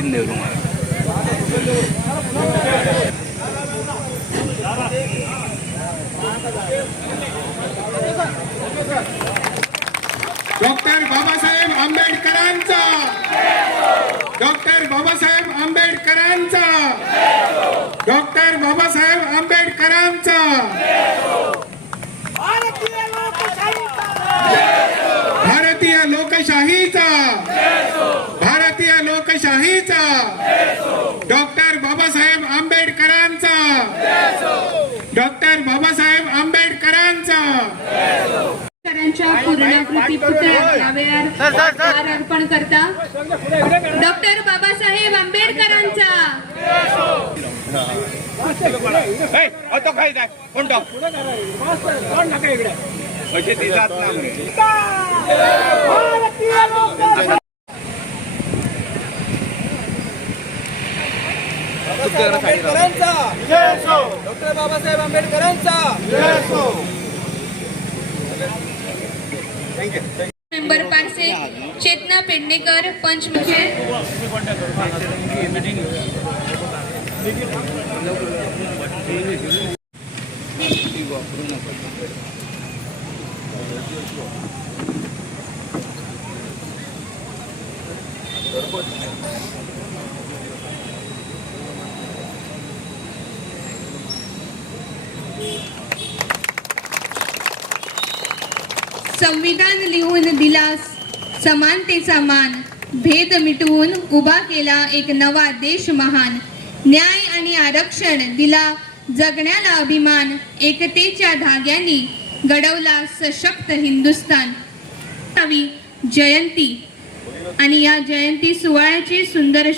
काढीन देऊ तुम्हाला. डॉक्टर बाबासाहेब आंबेडकरांचा, डॉक्टर बाबासाहेब आंबेडकरांचा, डॉक्टर बाबासाहेब आंबेडकरांचा, भारतीय लोकशाहीचा, भारतीय लोकशाहीचा, डॉक्टर बाबासाहेब आंबेडकरांचा, डॉक्टर बाबासाहेब आंबेडकरांचा. पूर्णाकृती पुतळ्यावर अर्पण करता डॉक्टर बाबासाहेब आंबेडकरांचा. डॉक्टर बाबासाहेब आंबेडकरांचा. मेंबर पारसे चेतना पेडणेकर पंचमुखे. संविधान लिहून दिला समानतेचा मान, भेद मिटवून उभा केला एक नवा देश महान. न्याय आणि आरक्षण दिला जगण्याला अभिमान, एकतेच्या धाग्यांनी घडवला सशक्त हिंदुस्थान. जयंती आणि या जयंती सोहळ्याचे सुंदर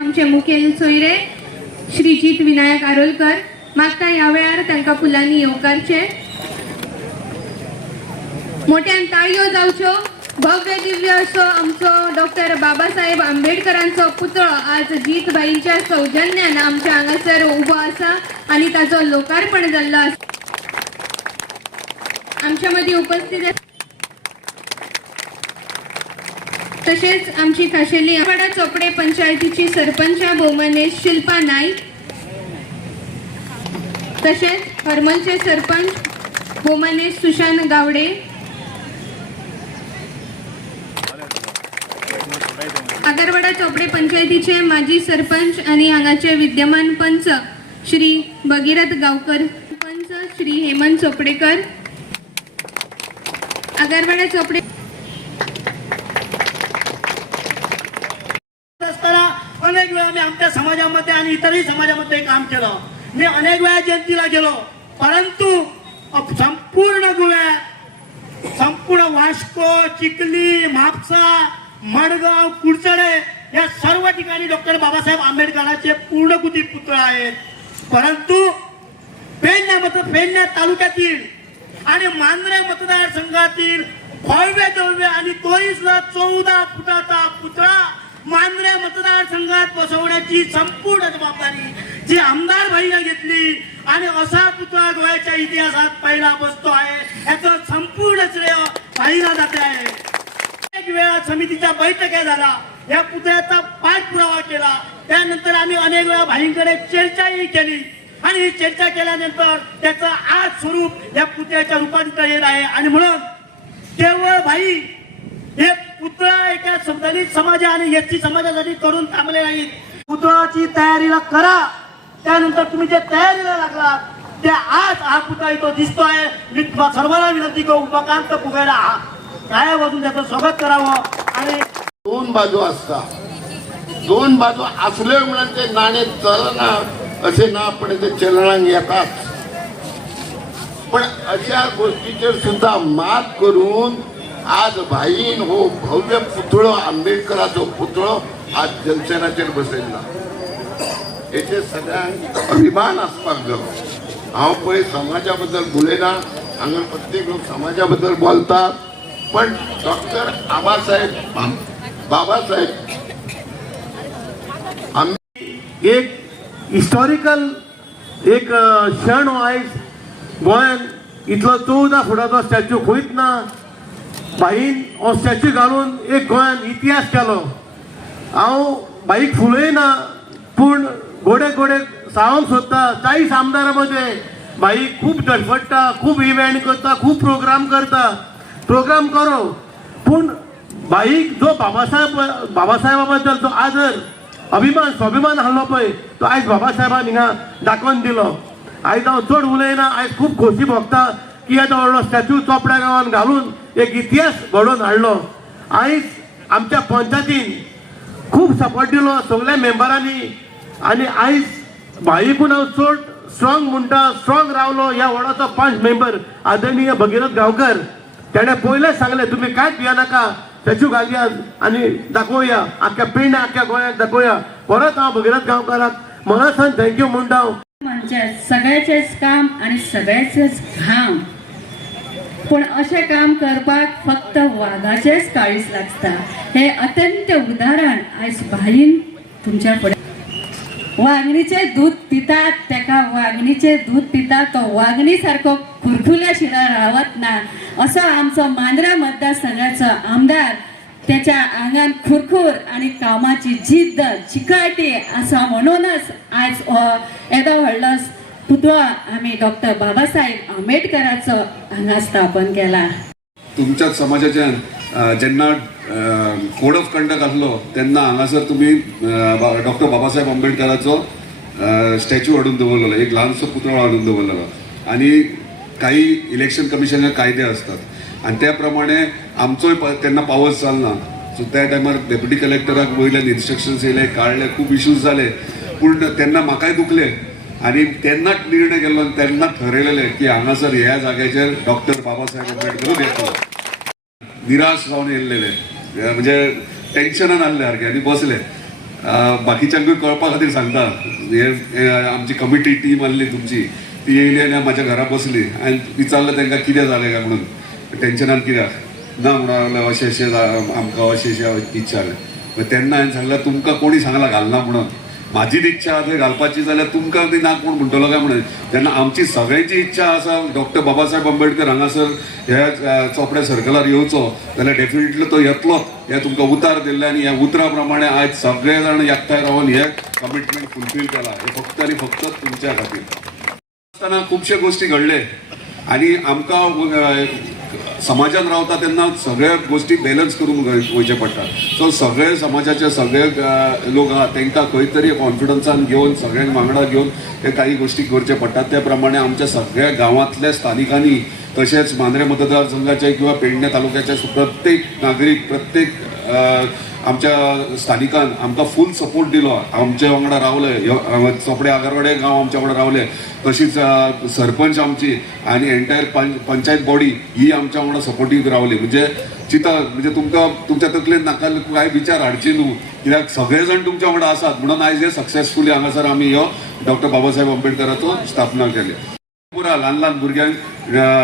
आमचे मुखेल सोयरे श्रीजीत विनायक आरोलकर मागता या वेळार तांकां फुलांनी येवकारचे. मोठ्यान ताळयो जावच्यो. भव्य दिव्य असो आमचो डॉक्टर बाबासाहेब आंबेडकरांचो पुतळो आज जीतबाईंच्या सौजन्यान आमच्या हांगासर उबो आसा आणि ताचो लोकार्पण जाल्लो आसा. आमच्या मदीं उपस्थित तसेच आमची खाशेली आंबाडा चोपडे पंचायतीची सरपंच भोवमनेश शिल्पा नाईक, तसेच हरमलचे सरपंच भोवमनेश सुशांत गावडे, आगरवाडा चोपडे पंचायतीचे माजी सरपंच आणि हांगाचे विद्यमान पंच श्री भगीरथ गावकर, पंच श्री हेमंत चोपडेकर, आगरवाडा चोपडे अनेक वेळा मी आमच्या समाजामध्ये आणि इतरही समाजामध्ये काम केलं. मी अनेक वेळा जयंतीला गेलो, परंतु संपूर्ण गोव्या, संपूर्ण वास्को, चिखली, म्हापसा, मडगाव, कुडचडे या सर्व ठिकाणी डॉक्टर बाबासाहेब आंबेडकरांचे पूर्णकृती पुतळा आहेत. परंतु पेडण्या तालुक्यातील आणि मांजरे मतदारसंघातील भव्य आणि तोही सुद्धा 14 फुटाचा पुतळा मांजरे मतदारसंघात बसवण्याची संपूर्ण जबाबदारी जी आमदार भाईने घेतली आणि असा पुतळा गोव्याच्या इतिहासात पहिला बसतो आहे, याचं संपूर्ण श्रेय भाईला जाते आहे. एक वेळा समितीच्या बैठका झाला, या पुतळ्याचा पाठपुरावा केला. त्यानंतर आम्ही अनेक वेळा भाईंकडे चर्चाही केली आणि ही चर्चा केल्यानंतर त्याचं आज स्वरूप या पुतळ्याच्या रूपात इथं येत आहे. आणि म्हणून केवळ भाई हे पुतळा एका दलित समाज आणि एसटी समाजासाठी करून थांबले नाहीत. पुतळाची तयारीला करा, त्यानंतर तुम्ही जे तयारीला लागला ते आज हा पुतळा इथं दिसतो आहे. मी सर्वांना विनंती करू, उमाकांत पुगायला काय वाजून त्याचं स्वागत करावं. आणि दोन बाजू असतात, दोन बाजू असले म्हणून ते नाणे चलना असे ना पण ते चलनांग येतात. पण अशा गोष्टीचे सुद्धा मात करून आज भाईन हो भव्य पुतळो आंबेडकराचो पुतळो आज जलसेनाचेर बसयला. याचे सगळ्यांक अभिमान आसपाक जाय. हांव पळय समाजा बद्दल उलयना, हांगा प्रत्येक लोक समाजा बद्दल बोलतात, पण डॉक्टर बाबासाहेब आम्ही एक हिस्टॉरिकल एक क्षण हो आयज गोंयान इतलो 14 फुटाचो स्टॅच्यू खंयच ना. बाईन हो स्टॅच्यू घालून एक गोंयान इतिहास केलो. हांव बाईक फुलयना पूण गोडे गोडे सांगूंक सोदता 40 आमदारां मदें बाई खूब धडपडटा, खूब इव्हेंट करता, खूब प्रोग्राम करो, पूण बाईक जो बाबासाहेबा बद्दल जो आदर अभिमान स्वाभिमान हाडलो पळय तो आयज बाबासाहेबान हिंगा दाखोवन दिलो. आयज हांव चड उलयना. आयज खूब खोशी भोगता की येदो व्हडलो स्टॅच्यू चोपड्या गांवान घालून एक इतिहास घडोवन हाडलो. आयज आमच्या पंचायतीन खूब सपोर्ट दिलो सगळ्या मेंबरांनी. आनी आयज बाईकून हांव चड स्ट्रॉंग म्हणटा, स्ट्रॉंग रावलो ह्या वॉर्डाचो 5 मेंबर आदरणीय भगिरथ गांवकर. तेणें पयलें सांगलें तुमी कांयच भिया नाका, स्टॅच्यू घालया आनी दाखोवया, आख्या पेडण्या आख्या गोंयाक दाखोवया. परत हांव भगिरथ गांवकाराक मनासान थँक्यू म्हणटा. म्हणजे सगळ्याचेच काम आणि सगळ्याचेच घाम, पण अशें काम करपाक फक्त वाघाचेच काळीज लागता. हे अत्यंत उदाहरण आयज भाईन तुमच्या फुडें. वागणीचे दूध पितात, तेका वागणीचे दूध पितात, तो वागणी सारको खुरखुल्या शिवाय रावत ना असो आमचो मांद्रा मतदारसंघाचो आमदार. त्याच्या आंगान खुरखुर आणि कामाची जिद्द चिकाटी आसा म्हणूनच आज येदो व्हडलो पुतळो आम्ही डॉक्टर बाबासाहेब आंबेडकराचो हांगा स्थापन केला. तुमच्याच समाजाच्यान जेन्ना कोड ऑफ कंडक्ट आसलो तेन्ना हांगासर तुमी डॉक्टर बाबासाहेब आंबेडकराचो स्टॅच्यू हाडून दवरलेलो, एक ल्हानसो पुतळो हाडून दवरलेलो. आनी काही इलेक्शन कमिशनाचे कायदे असतात आणि त्या प्रमाणे आमचोय तेन्ना पावस चलना. सो त्या टायमार डेप्युटी कलेक्टराक वयल्यान इन्स्ट्रक्शन्स येयले, काडले, खूब इश्यूज जाले. पूण तेन्ना म्हाकाय दुखले आणि तेन्नाच निर्णय केलो आणि तेन्ना ठरयलेले की हांगासर ह्या जाग्याचेर डॉक्टर बाबासाहेब आंबेडकरूच येतलो. निराश जावन येयलेले, म्हणजे टेन्शनान आसले सारके आनी बसले. बाकीच्यांकूय कळपा खातीर सांगता, हे आमची कमिटी टीम आसली तुमची ती येयली आनी म्हाज्या घरा बसली आनी विचारलें तांकां कितें जालें काय म्हणून. टेन्शनान कित्याक ना म्हणून अशें आमकां अशें इच्छा जालें. तेन्ना हांवें सांगलें तुमकां कोणी सांगलां घालना म्हणून. म्हाजीच इच्छा थंय घालपाची जाल्यार तुमकां ती ना कोण म्हणटलो काय म्हणून. तेन्ना आमची सगळ्यांची इच्छा आसा डॉक्टर बाबासाहेब आंबेडकर हांगासर ह्या चोपड्या सर्कलार येवचो जाल्यार डेफिनेटली तो येतलोच. हे तुमकां उतार दिल्ले आनी ह्या उतरा प्रमाणे आयज सगळे जाण एकठांय रावन हे कमिटमेंट फुलफील केला. हे फक्त आनी फक्त तुमच्या खातीर. आसतना खुबशे गोश्टी घडले आनी आमकां समाजान रावता तेन्ना सगळ्या गोष्टी बॅलन्स करून वयचे पडटा. सो सगळे समाजाचे सगळे लोक आहात तांकां खंय तरी कॉन्फिडन्सान घेवन सगळ्यांक वांगडा घेवन हे काही गोष्टी करचे पडटात. त्या प्रमाणे आमच्या सगळ्या गांवांतल्या स्थानिकांनी तशेंच मांद्रे मतदारसंघाचे किंवा पेडणे तालुक्याचे प्रत्येक नागरीक प्रत्येक आमच्या स्थानिकान आमकां फूल सपोर्ट दिलो. आमच्या वांगडा रावले, चोपडे आगरवाडे गांव आमच्या वांगडा रावले. तशीच सरपंच आमची आनी एंटायर पंचायत बॉडी ही आमच्या वांगडा सपोर्टीव रावली. म्हणजे तुमकां तुमच्या तकलेन नाका कांय विचार हाडची न्हू, कित्याक सगळे जाण तुमच्या वांगडा आसात म्हणून आयज हे सक्सेसफुली हांगासर आमी हो डॉक्टर बाबासाहेब आंबेडकराचो स्थापना केली. पुरा ल्हान ल्हान भुरग्यांक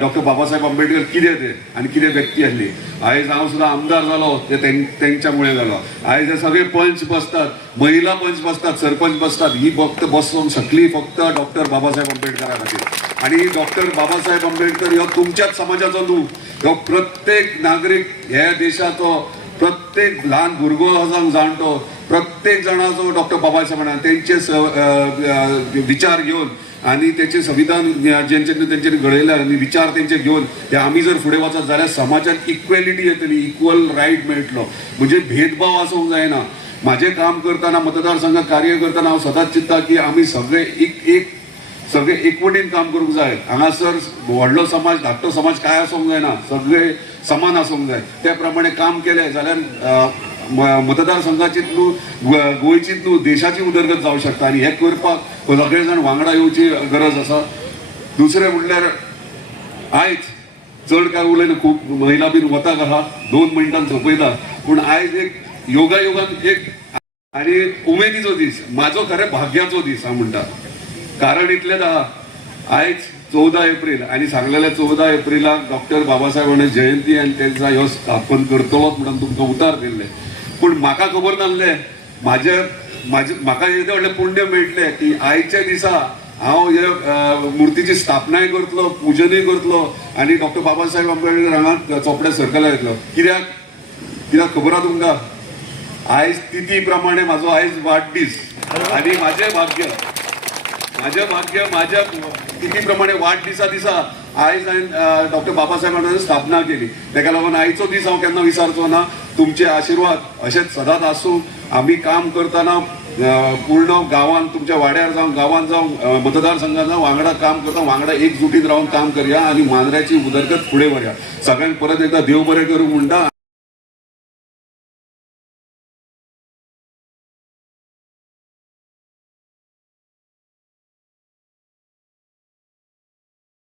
डॉक्टर बाबासाहेब आंबेडकर कितें ते आनी कितें व्यक्ती आसली. आयज हांव सुद्दां आमदार जालो ते तेंच्यामुळे जालो. आयज हे सगळे पंच बसतात, महिला पंच बसतात, सरपंच बसतात, ही फक्त बसोवंक शकली फक्त डॉक्टर बाबासाहेब आंबेडकरा खातीर. आनी डॉक्टर बाबासाहेब आंबेडकर हो तुमच्याच समाजाचो न्हू, हो प्रत्येक नागरीक ह्या देशाचो, प्रत्येक ल्हान भुरगो जावं जाणटो प्रत्येक जाणाचो डॉक्टर बाबासाहेब तेंचे विचार घेवन आणि त्याचे संविधान ज्यांच्यानी घडयला आणि विचार त्यांचे घेऊन हे आम्ही जर फुडें वचत जाल्यार समाजात इक्वेलिटी येतली, इक्वल रायट मेळटलो. म्हणजे भेदभाव आसूंक जायना. माझे काम करताना मतदारसंघात कार्य करताना हांव सदांच चिंत्ता की आमी सगळे सगळे एकवटीन काम करूंक जाय. हांगासर व्हडलो समाज धाकटो समाज काय आसूंक जायना, सगळे समान आसूंक जाय. त्या प्रमाणे काम केलें जाल्यार मतदारसंघाची गोंयची देशाची उदरगत जावंक शकता आनी हें करपाक सगळे जाण वांगडा येवची गरज आसा. दुसरें म्हणल्यार आयज चड काय उलयना, खूब महिला बीन वताक आहा, 2 मिनटान सोंपयता. पूण आयज एक योगायोगान एक आनी उमेदीचो दीस, म्हाजो खरें भाग्याचो दीस हांव म्हणटा. कारण इतलेंच आहा, आयज 14 एप्रिल आणि सांगलेल्या 14 एप्रिलाक डॉक्टर बाबासाहेबांची जयंती आणि त्यांचा ह्यो स्थापन करतलो म्हणून तुमकां उतार दिल्ले. पूण म्हाका खबर नासलें म्हाका येदे व्हडलें पुण्य मेळटलें की आयच्या दिसा हांव हे मुर्तीची स्थापनाय करतलो, पुजनय करतलो आणि डॉक्टर बाबासाहेब आंबेडकर हांगा चोपड्या सर्कलार येतलो. कित्याक खबर आहा तुमकां, आयज तिथी प्रमाणे म्हाजो आयज वाडदीस आणि माझे भाग्य माझ्या तिथी प्रमाणे वाडदिसा दिसा आयज हांवें डॉक्टर बाबासाहेबांची स्थापना केली. ताका लागून आयचो दीस हांव केन्ना विसरचो ना. तुमचे आशीर्वाद अशेच सदांच आसूं. आमी काम करतना पूर्ण गांवांत, तुमच्या वाड्यार जावं, गांवांत जावं, मतदारसंघात जावं, वांगडा काम करता, वांगडा एकजुटीन रावन काम करया आणि मांद्र्याची उदरगत फुडें व्हरया. सगळ्यांक परत एकदा देव बरें करूं म्हणटा.